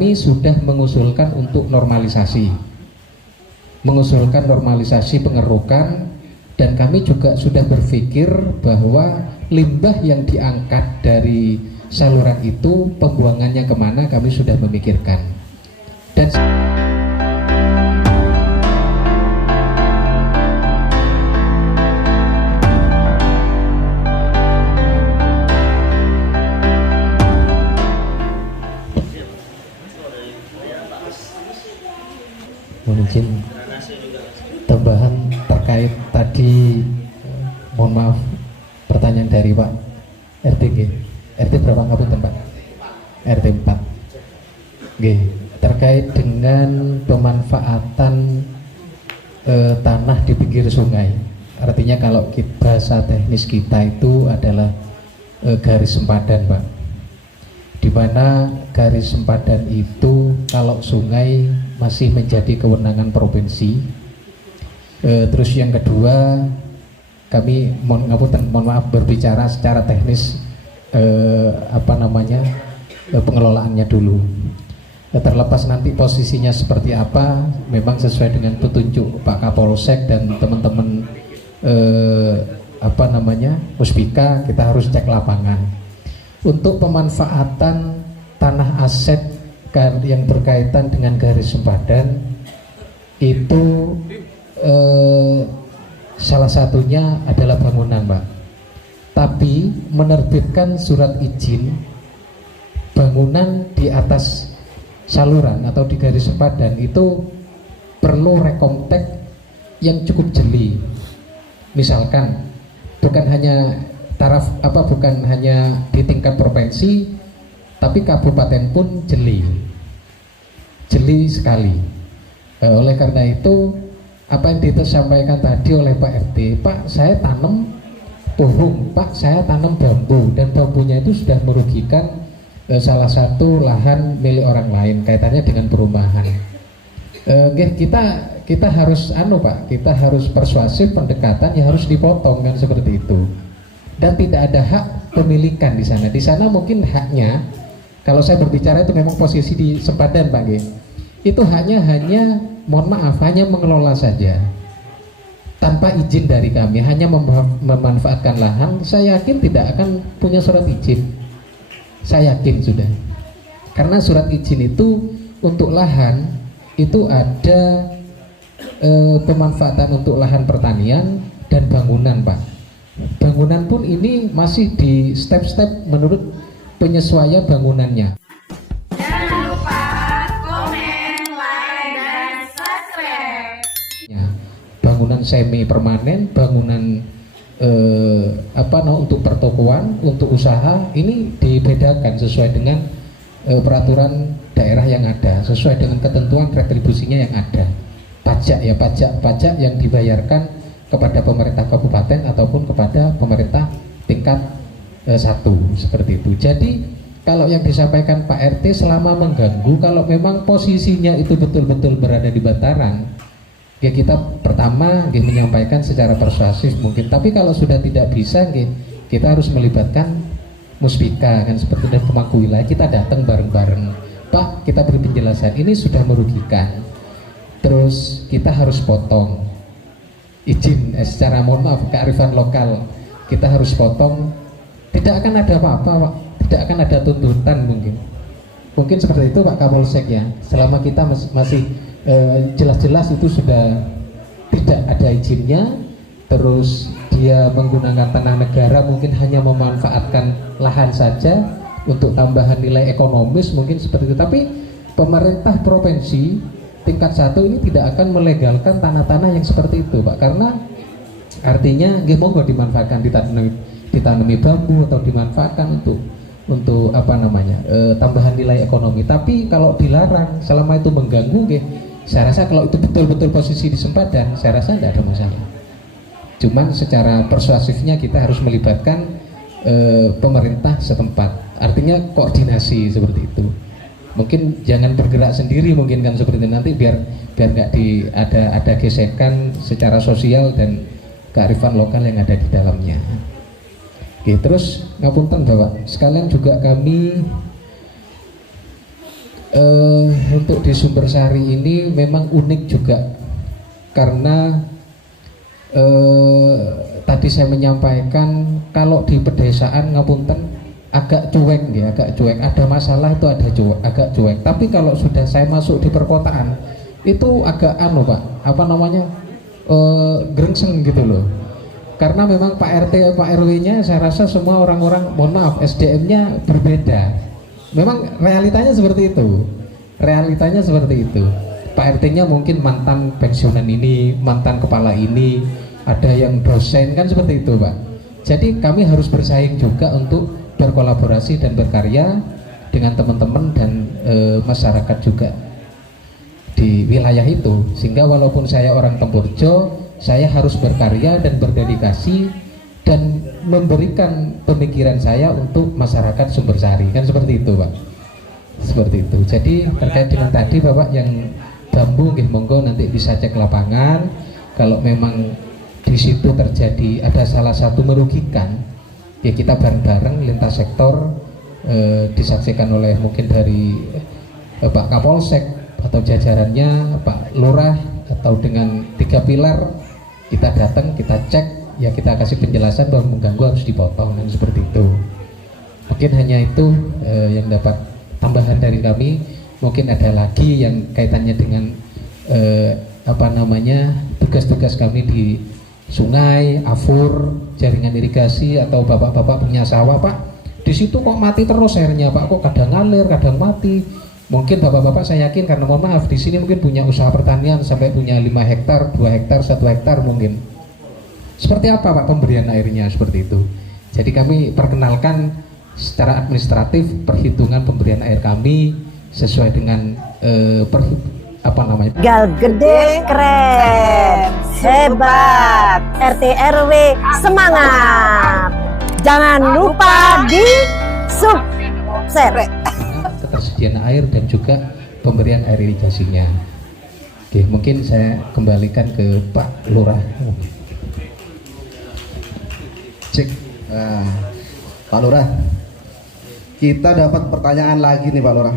Kami sudah mengusulkan untuk mengusulkan normalisasi pengerukan, dan kami juga sudah berpikir bahwa limbah yang diangkat dari saluran itu pembuangannya kemana kami sudah memikirkan. Dan mungkin tambahan terkait tadi, mohon maaf, pertanyaan dari Pak RT RT berapa ngapunten Pak? RT 4 terkait dengan pemanfaatan tanah di pinggir sungai. Artinya kalau bahasa teknis kita itu adalah garis sempadan Pak, di mana garis sempadan itu kalau sungai masih menjadi kewenangan provinsi. Terus yang kedua, kami mohon maaf berbicara secara teknis pengelolaannya dulu. Terlepas nanti posisinya seperti apa, memang sesuai dengan petunjuk Pak Kapolsek dan teman-teman Muspika, kita harus cek lapangan. Untuk pemanfaatan tanah aset yang berkaitan dengan garis sempadan itu salah satunya adalah bangunan Pak, tapi menerbitkan surat izin bangunan di atas saluran atau di garis sempadan itu perlu rekomtek yang cukup jeli. Misalkan bukan hanya di tingkat provinsi, tapi kabupaten pun jeli sekali. Oleh karena itu, apa yang disampaikan tadi oleh Pak RT, Pak saya tanam pohon, Pak saya tanam bambu, dan bambunya itu sudah merugikan salah satu lahan milik orang lain kaitannya dengan perumahan. Kita harus Pak, kita harus persuasif, pendekatan yang harus dipotong kan, seperti itu. Dan tidak ada hak pemilikan di sana. Di sana mungkin haknya, kalau saya berbicara itu memang posisi di sempadan Pak itu hanya mohon maaf, hanya mengelola saja tanpa izin dari kami, hanya memanfaatkan lahan. Saya yakin tidak akan punya surat izin, saya yakin sudah, karena surat izin itu untuk lahan itu ada pemanfaatan untuk lahan pertanian dan bangunan Pak. Bangunan pun ini masih di step-step menurut penyesuaian bangunannya. Jangan lupa komen, like, dan subscribe. Bangunan semi permanen, bangunan untuk pertokoan, untuk usaha, ini dibedakan sesuai dengan peraturan daerah yang ada, sesuai dengan ketentuan retribusinya yang ada. Pajak yang dibayarkan kepada pemerintah kabupaten ataupun kepada pemerintah tingkat 1, seperti itu. Jadi kalau yang disampaikan Pak RT selama mengganggu, kalau memang posisinya itu betul-betul berada di bantaran, ya kita pertama menyampaikan secara persuasif mungkin. Tapi kalau sudah tidak bisa, kita harus melibatkan Muspika kan, seperti dan pemangku wilayah. Kita datang bareng-bareng, Pak kita beri penjelasan, ini sudah merugikan, terus kita harus potong izin secara, mohon maaf, kearifan lokal, kita harus potong. Tidak akan ada apa-apa Pak, tidak akan ada tuntutan mungkin seperti itu Pak Kapolsek ya, selama kita masih jelas-jelas itu sudah tidak ada izinnya, terus dia menggunakan tanah negara, mungkin hanya memanfaatkan lahan saja untuk tambahan nilai ekonomis, mungkin seperti itu. Tapi pemerintah provinsi tingkat 1 ini tidak akan melegalkan tanah-tanah yang seperti itu Pak, karena artinya monggo dimanfaatkan, ditanami bambu atau dimanfaatkan untuk tambahan nilai ekonomi. Tapi kalau dilarang selama itu mengganggu, saya rasa kalau itu betul-betul posisi di sempadan, saya rasa tidak ada masalah. Cuman secara persuasifnya kita harus melibatkan pemerintah setempat, artinya koordinasi seperti itu. Mungkin jangan bergerak sendiri, mungkin kan seperti itu, nanti biar nggak ada gesekan secara sosial dan kearifan lokal yang ada di dalamnya. Oke, terus ngapunten Bapak sekalian, juga kami Untuk di Sumbersari ini memang unik juga karena tadi saya menyampaikan kalau di pedesaan ngapunten agak cuek ya, agak cuek. Ada masalah itu ada cuek, agak cuek. Tapi kalau sudah saya masuk di perkotaan itu agak Pak, apa namanya? Gerengseng gitu loh. Karena memang Pak RT, Pak RW-nya saya rasa semua orang-orang, mohon maaf, SDM-nya berbeda. Memang realitanya seperti itu. Realitanya seperti itu. Pak RT-nya mungkin mantan pensiunan ini, mantan kepala ini, ada yang dosen kan seperti itu, Pak. Jadi kami harus bersaing juga untuk berkolaborasi dan berkarya dengan teman-teman dan masyarakat juga di wilayah itu. Sehingga walaupun saya orang Tempurjo, saya harus berkarya dan berdedikasi dan memberikan pemikiran saya untuk masyarakat Sumbersari, kan seperti itu, Pak. Seperti itu. Jadi terkait dengan tadi Bapak yang bambu, monggo nanti bisa cek lapangan. Kalau memang di situ terjadi ada salah satu merugikan, ya kita bareng-bareng lintas sektor, disaksikan oleh mungkin dari Pak Kapolsek atau jajarannya, Pak Lurah, atau dengan 3 pilar kita datang, kita cek. Ya kita kasih penjelasan bahwa mengganggu harus dipotong dan seperti itu. Mungkin hanya itu yang dapat tambahan dari kami. Mungkin ada lagi yang kaitannya dengan tugas-tugas kami di sungai, afur, jaringan irigasi, atau bapak-bapak punya sawah, Pak. Di situ kok mati terus airnya, Pak. Kok kadang ngalir, kadang mati. Mungkin bapak-bapak saya yakin karena mohon maaf di sini mungkin punya usaha pertanian sampai punya 5 hektar, 2 hektar, 1 hektar mungkin. Seperti apa Pak pemberian airnya seperti itu. Jadi kami perkenalkan secara administratif perhitungan pemberian air kami sesuai dengan Gal gede keren, hebat, RT RW semangat. Jangan lupa di subscribe. Ketersediaan air dan juga pemberian air irigasinya. Oke, mungkin saya kembalikan ke Pak Lurah. Cek, Pak Lurah, kita dapat pertanyaan lagi nih Pak Lurah.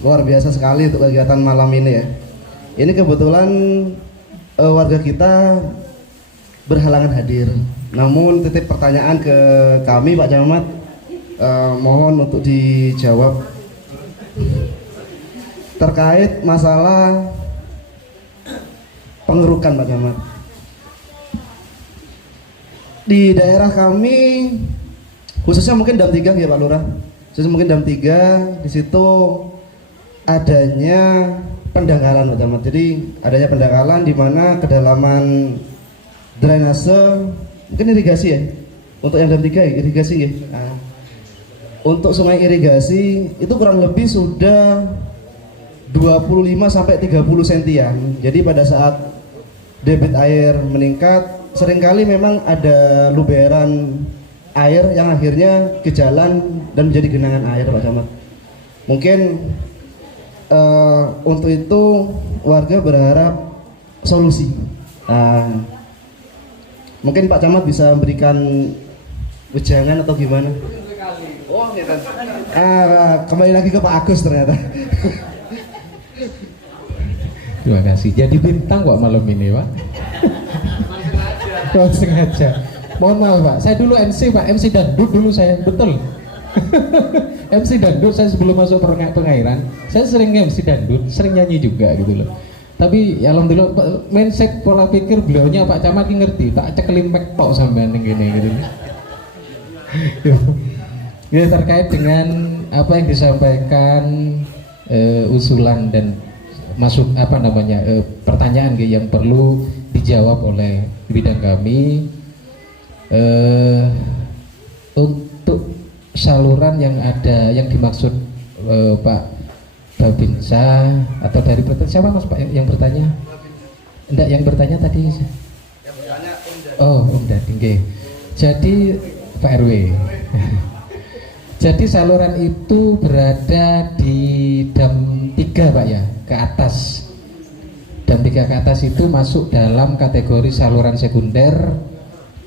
Luar biasa sekali untuk kegiatan malam ini ya. Ini kebetulan warga kita berhalangan hadir. Namun titip pertanyaan ke kami Pak Camat, mohon untuk dijawab terkait masalah pengerukan Pak Camat. Di daerah kami, khususnya mungkin Dam 3 ya Pak Lurah, khususnya mungkin Dam 3, di situ adanya pendangkalan Pak Camat. Jadi adanya pendangkalan di mana kedalaman drainase, mungkin irigasi ya, untuk yang Dam 3 irigasi ya. Nah, untuk sungai irigasi itu kurang lebih sudah 25 sampai 30 sentian. Jadi pada saat debit air meningkat, seringkali memang ada luberan air yang akhirnya ke jalan dan menjadi genangan air Pak Camat. Mungkin untuk itu warga berharap solusi. Mungkin Pak Camat bisa memberikan wejangan atau gimana? Kembali lagi ke Pak Agus ternyata. Terima kasih. Jadi bintang kok malam ini Pak. Oh, sengaja. Mohon maaf Pak, saya dulu MC Pak, MC Dandut dulu saya, betul. MC Dandut saya sebelum masuk pengairan, saya sering MC Dandut, sering nyanyi juga gitu loh. Tapi ya alhamdulillah mindset pola pikir beliaunya Pak Camat ngerti, tak cekelimpek tok sampean gini gitu. Ya terkait dengan apa yang disampaikan usulan dan masuk pertanyaan yang perlu dijawab oleh bidang kami, untuk saluran yang ada yang dimaksud Pak Babinsa atau dari siapa Mas Pak yang bertanya? Enggak, yang bertanya tadi. Om Dading. Jadi Pak RW. Jadi saluran itu berada di Dam 3 Pak ya, ke atas. Dam 3 ke atas itu masuk dalam kategori saluran sekunder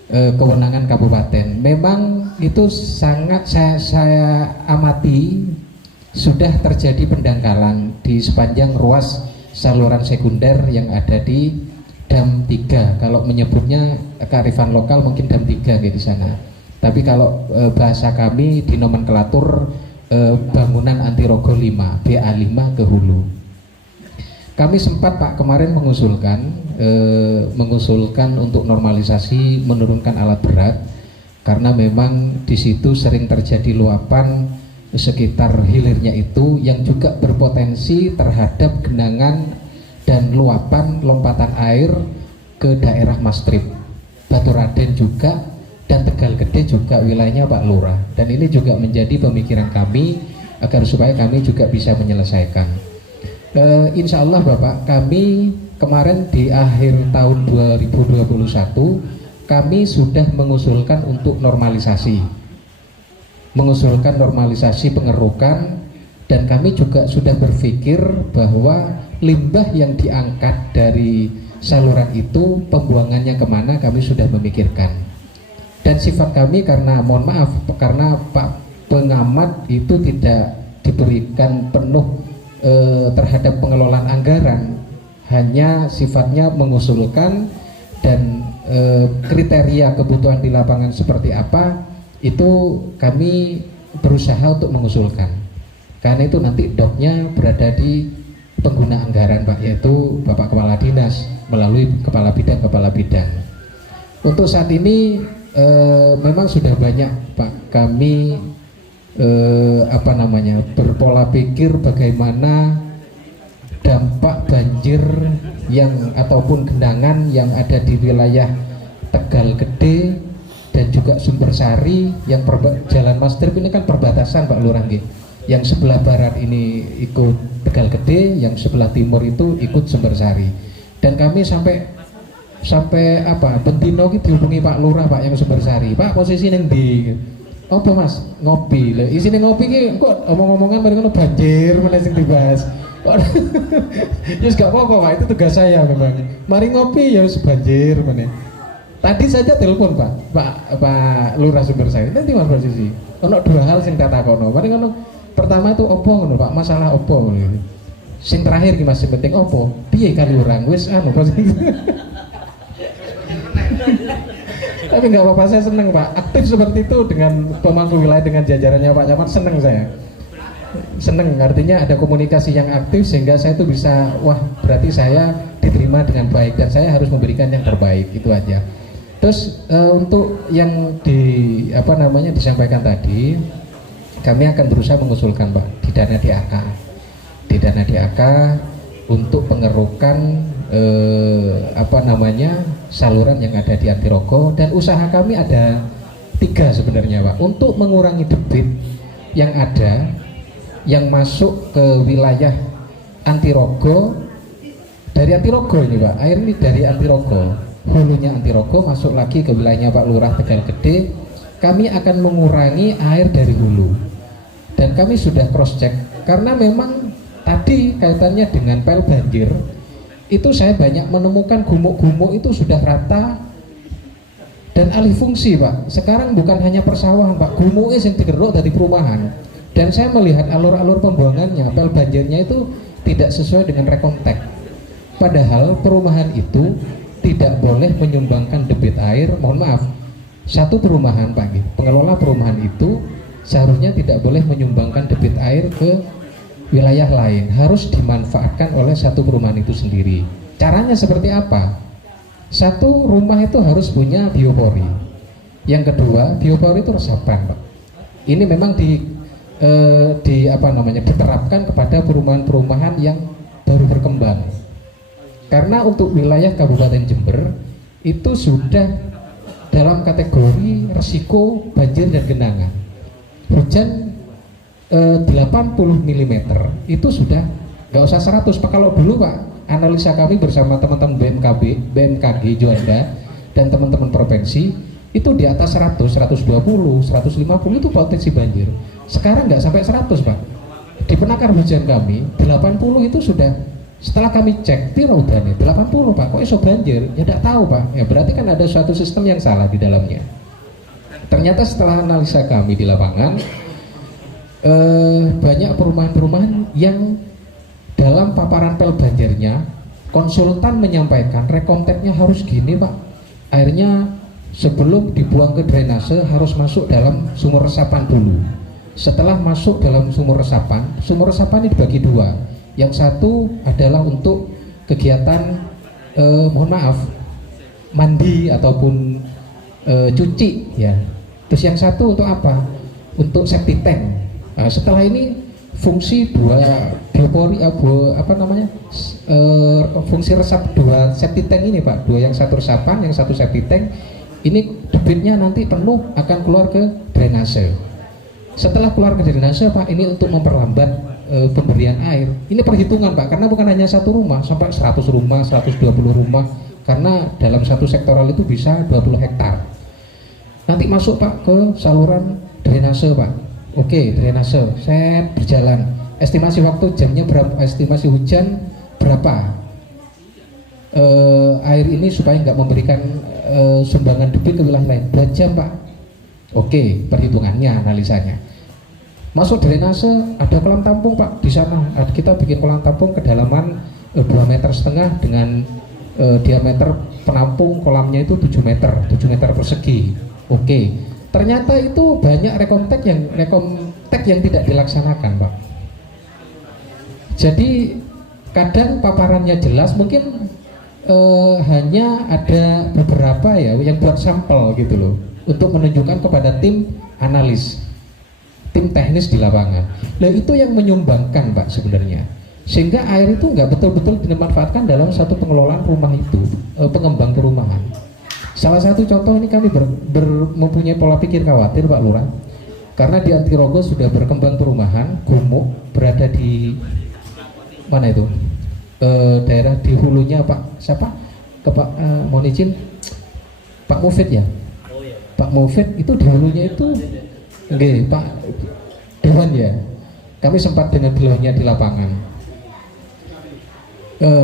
kewenangan kabupaten. Memang itu sangat saya amati sudah terjadi pendangkalan di sepanjang ruas saluran sekunder yang ada di Dam 3. Kalau menyebutnya kearifan lokal mungkin Dam 3 di sana. Tapi kalau bahasa kami di nomenklatur bangunan anti rogo 5, BA5 ke hulu. Kami sempat Pak kemarin mengusulkan untuk normalisasi menurunkan alat berat karena memang di situ sering terjadi luapan sekitar hilirnya itu yang juga berpotensi terhadap genangan dan luapan lompatan air ke daerah Mastrip, Baturaden juga, dan Tegal Gede juga wilayahnya Pak Lurah. Dan ini juga menjadi pemikiran kami agar supaya kami juga bisa menyelesaikan. Insya Allah Bapak, kami kemarin di akhir tahun 2021 kami sudah mengusulkan untuk normalisasi pengerukan, dan kami juga sudah berpikir bahwa limbah yang diangkat dari saluran itu pembuangannya kemana kami sudah memikirkan. Dan sifat kami karena mohon maaf karena Pak pengamat itu tidak diberikan penuh terhadap pengelolaan anggaran, hanya sifatnya mengusulkan dan kriteria kebutuhan di lapangan seperti apa itu kami berusaha untuk mengusulkan, karena itu nanti doknya berada di pengguna anggaran Pak, yaitu Bapak Kepala Dinas melalui Kepala Bidang. Untuk saat ini memang sudah banyak Pak kami berpola pikir bagaimana dampak banjir yang ataupun genangan yang ada di wilayah Tegal Gede dan juga Sumbersari yang Jalan Mastrip ini kan perbatasan Pak Lurah nggih. Yang sebelah barat ini ikut Tegal Gede, yang sebelah timur itu ikut Sumbersari. Dan kami sampai bentino ki dihubungi Pak Lurah Pak yang Sumbersari. Pak posisi ning ndi? Apa Mas? Ngopi. Lah isine ngopi ki kok omong-omongan mari ngono banjir meneh sing dibahas. Yes gak apa-apa Pak, itu tugas saya memang. Mari ngopi ya wis banjir meneh. Tadi saja telepon Pak Lurah Sumbersari. Nanti Mas posisi. Ono dua hal sing tak takono. Mari ngono. Pertama itu opo ngono Pak, masalah opo ngono. Sing terakhir ki Mas sing penting opo? Piye kali orang wis posisi. Tapi nggak apa-apa, saya seneng Pak. Aktif seperti itu dengan pemangku wilayah, dengan jajarannya Pak Camat, seneng saya. Seneng, artinya ada komunikasi yang aktif sehingga saya tuh bisa, wah berarti saya diterima dengan baik dan saya harus memberikan yang terbaik, itu aja. Terus untuk yang disampaikan tadi, kami akan berusaha mengusulkan Pak di dana DAK untuk pengerukan saluran yang ada di Antirogo, dan usaha kami ada 3 sebenarnya Pak untuk mengurangi debit yang ada yang masuk ke wilayah Antirogo. Dari Antirogo ini Pak, air ini dari Antirogo, hulunya Antirogo masuk lagi ke wilayahnya Pak Lurah Tegal Gede. Kami akan mengurangi air dari hulu, dan kami sudah cross check karena memang tadi kaitannya dengan pel banjir itu saya banyak menemukan gumuk-gumuk itu sudah rata dan alih fungsi Pak. Sekarang bukan hanya persawahan Pak, gumuknya yang digeruk dari perumahan, dan saya melihat alur-alur pembuangannya pel banjirnya itu tidak sesuai dengan rekontek. Padahal perumahan itu tidak boleh menyumbangkan debit air, mohon maaf, satu perumahan Pak, pengelola perumahan itu seharusnya tidak boleh menyumbangkan debit air ke wilayah lain, harus dimanfaatkan oleh satu perumahan itu sendiri. Caranya seperti apa? Satu rumah itu harus punya biopori. Yang kedua, biopori itu resapan Pak. Ini memang diterapkan kepada perumahan-perumahan yang baru berkembang. Karena untuk wilayah Kabupaten Jember itu sudah dalam kategori resiko banjir dan genangan. Hujan 80 mm itu sudah nggak usah 100 Pak. Kalau dulu Pak, analisa kami bersama teman-teman BMKG Juanda dan teman-teman provinsi itu di atas 100, 120, 150 itu potensi banjir. Sekarang nggak sampai 100 Pak. Di penakar hujan kami 80 itu sudah, setelah kami cek piro udane 80 Pak, kok iso banjir? Ya tidak tahu Pak. Ya berarti kan ada suatu sistem yang salah di dalamnya. Ternyata setelah analisa kami di lapangan, banyak perumahan-perumahan yang dalam paparan pel banjirnya konsultan menyampaikan rekonteknya harus gini Pak, airnya sebelum dibuang ke drainase harus masuk dalam sumur resapan dulu. Setelah masuk dalam sumur resapan ini dibagi dua, yang satu adalah untuk kegiatan mohon maaf mandi ataupun cuci ya, terus yang satu untuk apa, untuk septic tank. Nah, setelah ini fungsi dua biopori fungsi resap dua septic tank ini Pak, dua, yang satu resapan, yang satu septic tank ini debitnya nanti penuh akan keluar ke drainase. Setelah keluar ke drainase Pak, ini untuk memperlambat pemberian air. Ini perhitungan Pak, karena bukan hanya satu rumah, sampai 100 rumah, 120 rumah, karena dalam satu sektoral itu bisa 20 hektar. Nanti masuk Pak ke saluran drainase Pak. Oke, drainase set berjalan. Estimasi waktu jamnya berapa? Estimasi hujan berapa? Air ini supaya nggak memberikan sumbangan debit ke wilayah lain. 2 jam Pak. Oke, perhitungannya, analisanya. Masuk drainase ada kolam tampung Pak di sana. Kita bikin kolam tampung kedalaman 2,5 meter dengan diameter penampung kolamnya itu 7 meter persegi. Oke. Ternyata itu banyak rekomtek yang tidak dilaksanakan Pak. Jadi kadang paparannya jelas, mungkin hanya ada beberapa ya yang buat sampel gitu loh, untuk menunjukkan kepada tim analis, tim teknis di lapangan. Nah itu yang menyumbangkan Pak sebenarnya, sehingga air itu nggak betul-betul dimanfaatkan dalam satu pengelolaan rumah itu, pengembang perumahan. Salah satu contoh ini kami mempunyai pola pikir khawatir Pak Lurah, karena di Antirogo sudah berkembang perumahan gumuk, berada di mana itu, daerah di hulunya Pak siapa, Pak mohon izin Pak Mufid ya, Pak Mufid itu di hulunya itu enggak Pak Dewan ya, kami sempat dengan beliaunya di lapangan.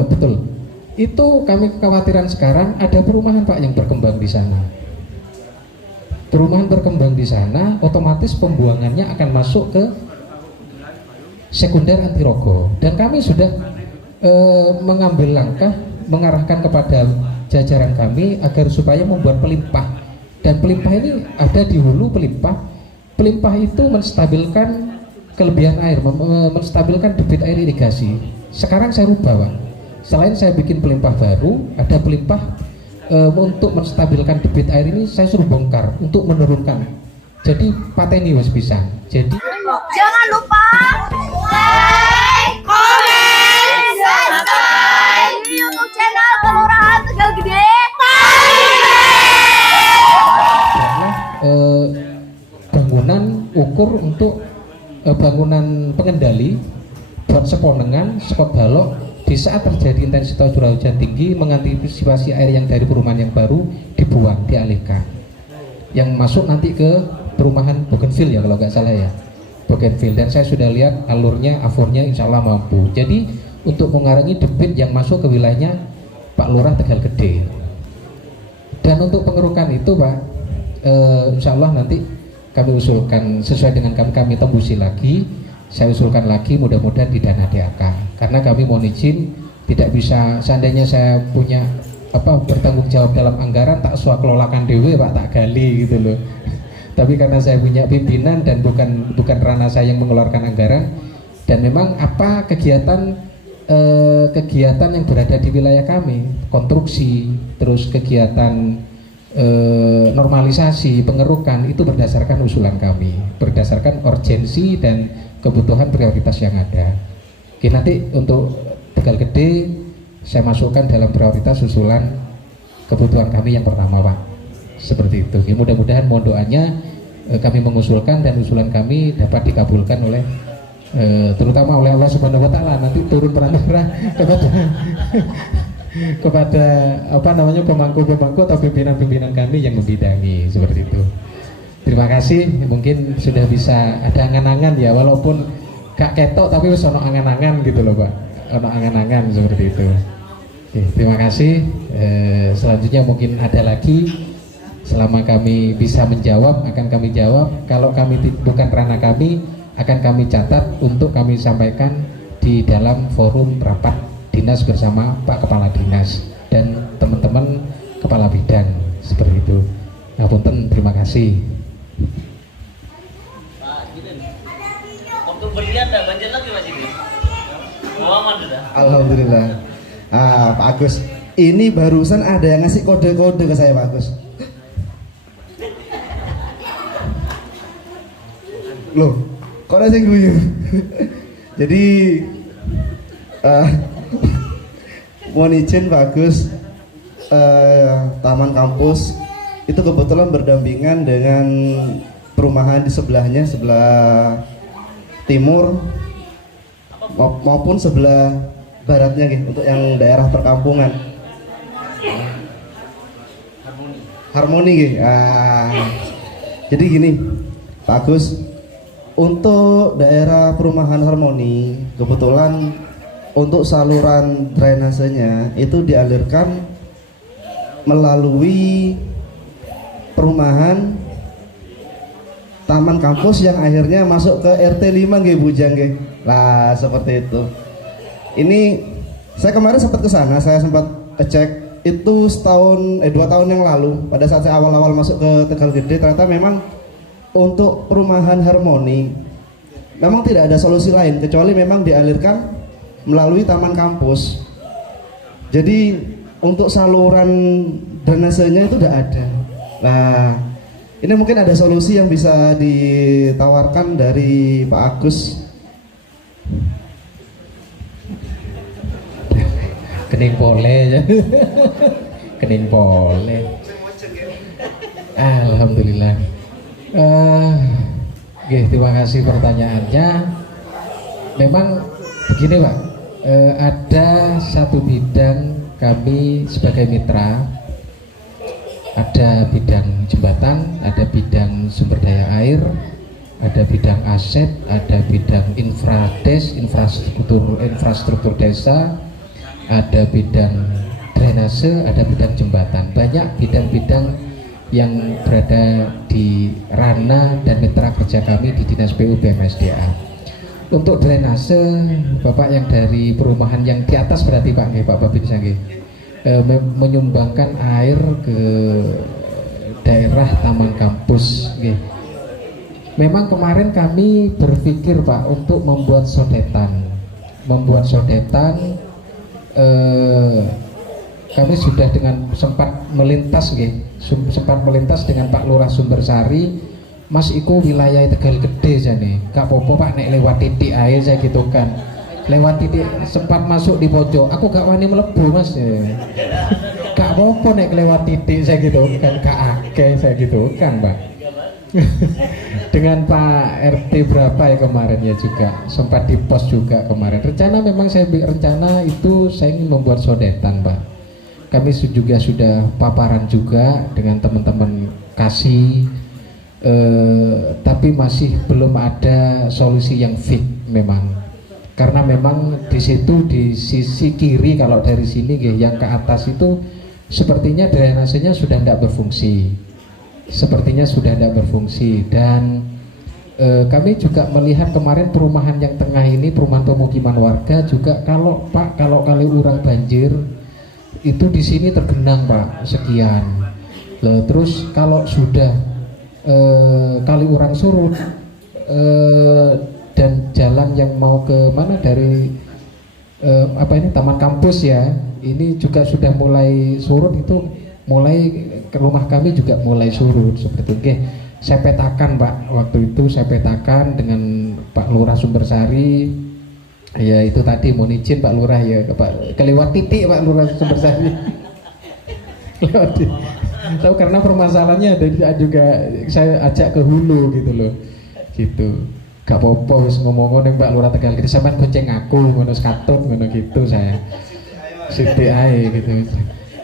Betul. Itu kami kekhawatiran sekarang ada perumahan Pak yang berkembang di sana. Perumahan berkembang di sana, otomatis pembuangannya akan masuk ke sekunder Antirogo. Dan kami sudah mengambil langkah mengarahkan kepada jajaran kami agar supaya membuat pelimpah. Dan pelimpah ini ada di hulu pelimpah. Pelimpah itu menstabilkan kelebihan air, menstabilkan debit air irigasi. Sekarang saya rubah Pak. Selain saya bikin pelimpah baru, ada pelimpah untuk menstabilkan debit air ini saya suruh bongkar untuk menurunkan. Jadi pateni wis bisa. Jadi Jangan lupa like, comment, subscribe di YouTube channel Kelurahan Tegal Gede. adalah bangunan ukur untuk bangunan pengendali buat seponengan, sekop balok. Di saat terjadi intensitas curah hujan tinggi, mengantisipasi air yang dari perumahan yang baru dibuang, dialihkan. Yang masuk nanti ke perumahan Bougainville ya kalau nggak salah ya, Bougainville. Dan saya sudah lihat alurnya, afornya insya Allah mampu. Jadi untuk mengurangi debit yang masuk ke wilayahnya Pak Lurah Tegal Gede. Dan untuk pengerukan itu Pak, insya Allah nanti kami usulkan sesuai dengan kami tembusi lagi. Saya usulkan lagi, mudah-mudahan di dana DAK, karena kami mohon izin tidak bisa, seandainya saya punya bertanggung jawab dalam anggaran tak kelolakan dewe Pak, tak gali gitu loh. Tapi karena saya punya pimpinan dan bukan ranah saya yang mengeluarkan anggaran, dan memang apa kegiatan yang berada di wilayah kami, konstruksi, terus kegiatan normalisasi, pengerukan itu berdasarkan usulan kami, berdasarkan urgensi dan kebutuhan prioritas yang ada. Oke, nanti untuk Tegal Gede saya masukkan dalam prioritas usulan kebutuhan kami yang pertama Pak. Seperti itu. Oke, mudah-mudahan mohon doanya kami mengusulkan dan usulan kami dapat dikabulkan oleh terutama oleh Allah Subhanahu wa taala. Nanti turun perantara kepada pemangku-pemangku atau pimpinan-pimpinan kami yang membidangi, seperti itu. Terima kasih, mungkin sudah bisa ada angan-angan ya, walaupun gak ketok tapi wis ono angan-angan gitu loh Pak, ono angan-angan seperti itu. Oke, terima kasih. Selanjutnya mungkin ada lagi, selama kami bisa menjawab akan kami jawab. Kalau kami bukan ranah kami, akan kami catat untuk kami sampaikan di dalam forum rapat dinas bersama Pak Kepala Dinas dan teman-teman kepala bidang seperti itu. Ngapunten, terima kasih. Waktu berlian dah banjir lagi Mas ini. Aman sudah. Alhamdulillah. Pak Agus, ini barusan ada yang ngasih kode-kode ke saya Pak Agus. Loh, kok ada yang guyu? Jadi mohon izin Pak Agus, Taman Kampus itu kebetulan berdampingan dengan perumahan di sebelahnya, sebelah timur maupun sebelah baratnya gitu, untuk yang daerah perkampungan. Harmoni gitu. Jadi gini, Pak Agus, untuk daerah perumahan Harmoni kebetulan untuk saluran drainasenya itu dialirkan melalui perumahan Taman Kampus yang akhirnya masuk ke RT 5 nggih Bujang nggih. Lah seperti itu. Ini saya kemarin sempat ke sana, saya sempat cek itu 2 tahun yang lalu pada saat saya awal-awal masuk ke Tegal Gede, ternyata memang untuk perumahan Harmoni memang tidak ada solusi lain kecuali memang dialirkan melalui Taman Kampus. Jadi untuk saluran drainasenya itu tidak ada. Nah, ini mungkin ada solusi yang bisa ditawarkan dari Pak Agus. Kening pole ya. Kening pole. Alhamdulillah. Terima kasih pertanyaannya. Memang begini Pak, ada satu bidang kami sebagai mitra, ada bidang jembatan, ada bidang sumber daya air, ada bidang aset, ada bidang infrastruktur desa, ada bidang drainase, ada bidang jembatan. Banyak bidang-bidang yang berada di ranah dan mitra kerja kami di Dinas PU BMSDA. Untuk drainase, Bapak yang dari perumahan yang di atas berarti Pak nggih, Pak Babin Sangge, menyumbangkan air ke daerah Taman Kampus nggih. Memang kemarin kami berpikir Pak untuk membuat sodetan. Kami sudah sempat melintas dengan Pak Lurah Sumbersari. Mas iku wilayah Tegal Gede jane, gak apa-apa Pak nek lewat titik air saya gitu kan. Lewat titik sempat masuk di pojok, aku gak wani melebu Mas. Gak apa-apa nek lewat titik saya gitu kan, gak akeh saya gitu kan Pak. Dengan Pak RT berapa ya kemarin ya juga sempat di pos juga kemarin. Rencana itu saya ingin membuat sodetan Pak. Kami juga sudah paparan juga dengan teman-teman kasih. Tapi masih belum ada solusi yang fit memang, karena memang di situ di sisi kiri kalau dari sini yang ke atas itu sepertinya drainasenya sudah tidak berfungsi, dan kami juga melihat kemarin perumahan yang tengah ini, perumahan pemukiman warga juga, kalau kali urang banjir itu di sini tergenang Pak sekian. Terus kalau sudah kali urang surut dan jalan yang mau ke mana dari Taman Kampus ya, ini juga sudah mulai surut, itu mulai ke rumah kami juga mulai surut seperti itu. Saya petakan Pak, waktu itu saya petakan dengan Pak Lurah Sumbersari. Ya itu tadi mohon izin Pak Lurah ya, kelewat titik Pak Lurah Sumbersari. Tahu karena permasalahannya ada juga, saya ajak ke hulu gitu loh, gitu. Gak apa-apa wis ngomong ning Pak Lurah Tegal Gede, sampean gonceng aku ngono skatut ngono gitu saya. Siti ae gitu.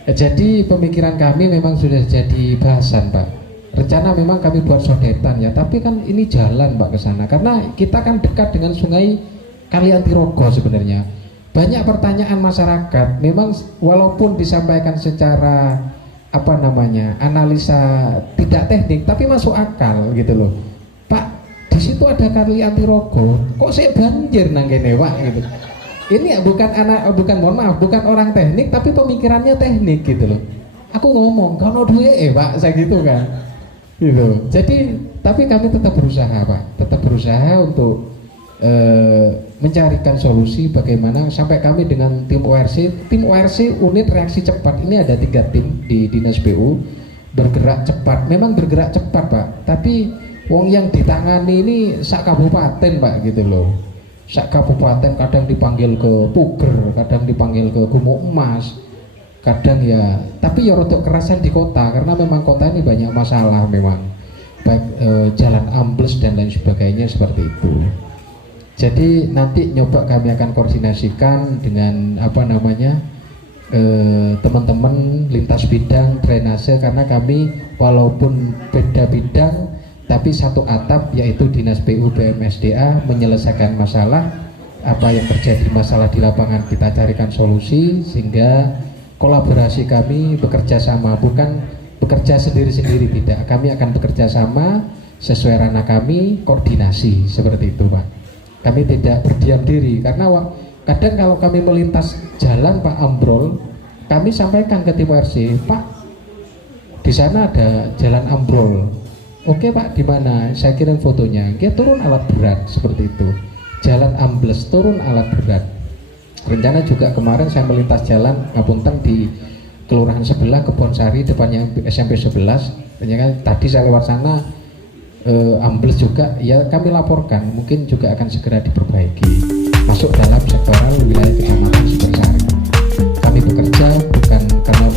Jadi pemikiran kami memang sudah jadi bahasan Pak. Rencana memang kami buat sodetan ya, tapi kan ini jalan Pak ke sana karena kita kan dekat dengan sungai Kali Antirogo sebenarnya. Banyak pertanyaan masyarakat, memang walaupun disampaikan secara analisa tidak teknik tapi masuk akal gitu loh Pak. Di situ situ ada kali Antirogo, kok saya banjir nang kene Pak gitu. Ini ya bukan mohon maaf, bukan orang teknik tapi pemikirannya teknik gitu loh. Aku ngomong, kau duwe Pak, saya gitu kan. Gitu. Jadi tapi kami tetap berusaha Pak, tetap berusaha untuk mencarikan solusi bagaimana sampai kami dengan tim ORC unit reaksi cepat ini ada 3 tim di Dinas PU bergerak cepat, memang bergerak cepat Pak, tapi wong yang ditangani ini sak kabupaten Pak gitu loh, sak kabupaten kadang dipanggil ke Puger, kadang dipanggil ke Gumuk Emas, kadang ya, tapi ya rotok kerasan di kota karena memang kota ini banyak masalah memang, baik jalan ambles dan lain sebagainya seperti itu. Jadi nanti nyoba kami akan koordinasikan dengan teman-teman lintas bidang drainase karena kami walaupun beda bidang tapi satu atap yaitu Dinas PU BMSDA menyelesaikan masalah apa yang terjadi masalah di lapangan kita carikan solusi sehingga kolaborasi kami bekerja sama bukan bekerja sendiri-sendiri tidak, kami akan bekerja sama sesuai ranah kami koordinasi seperti itu Pak. Kami tidak berdiam diri karena kadang kalau kami melintas jalan Pak ambrol, kami sampaikan ke tim RC, Pak di sana ada jalan ambrol. Oke Pak, di mana? Saya kirim fotonya. Dia turun alat berat seperti itu. Jalan ambles, turun alat berat. Rencana juga kemarin saya melintas jalan Ngapunten di kelurahan sebelah Kebonsari depannya SMP 11. Ternyata tadi saya lewat sana ambles juga, ya kami laporkan mungkin juga akan segera diperbaiki masuk dalam sektoral wilayah Kecamatan Sumbersari. Kami bekerja bukan karena